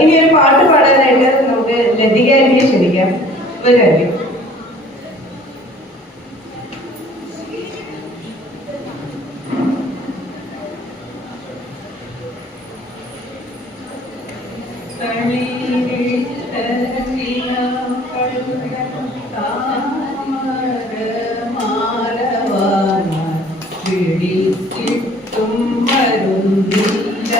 ഇനി ഒരു പാട്ട് പാടാനായിട്ട് നമുക്ക് ലതികാരിയെ ക്ഷണിക്കാം. വരാം. കിട്ടും വരുന്നില്ല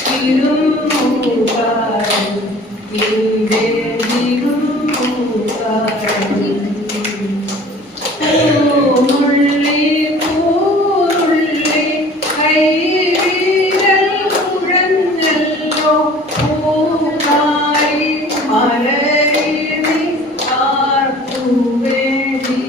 തിരുമുകാരൻ നിന്റെ തിരുമുകാരൻ പൂനുള്ളി പൂനുള്ളി കൈവിരൽ കുഴഞ്ഞല്ലോ പൂനായി മലരിനി ആർക്കുവേണ്ടി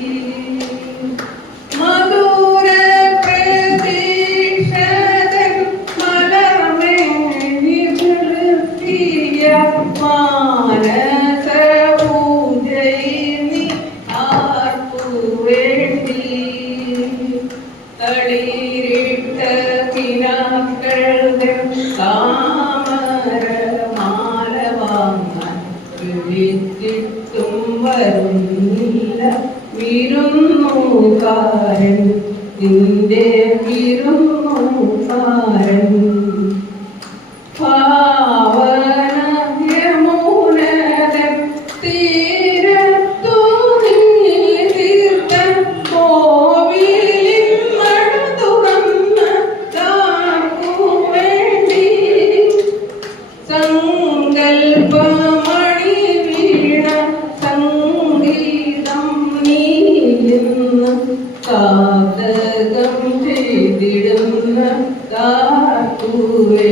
തളിരിട്ട കിനാക്കളുടെ താമരമാല വാങ്ങാൻ വിളിച്ചിട്ടും വരുന്നില്ല വിരുന്നുകാരൻ നിന്റെ വിരുന്നുകാരൻ സങ്കൽപ്പമണി വീണ സംഗീതം നീയെന്ന് കാതകം ചെയ്തിടുന്ന കാട്ടുവേ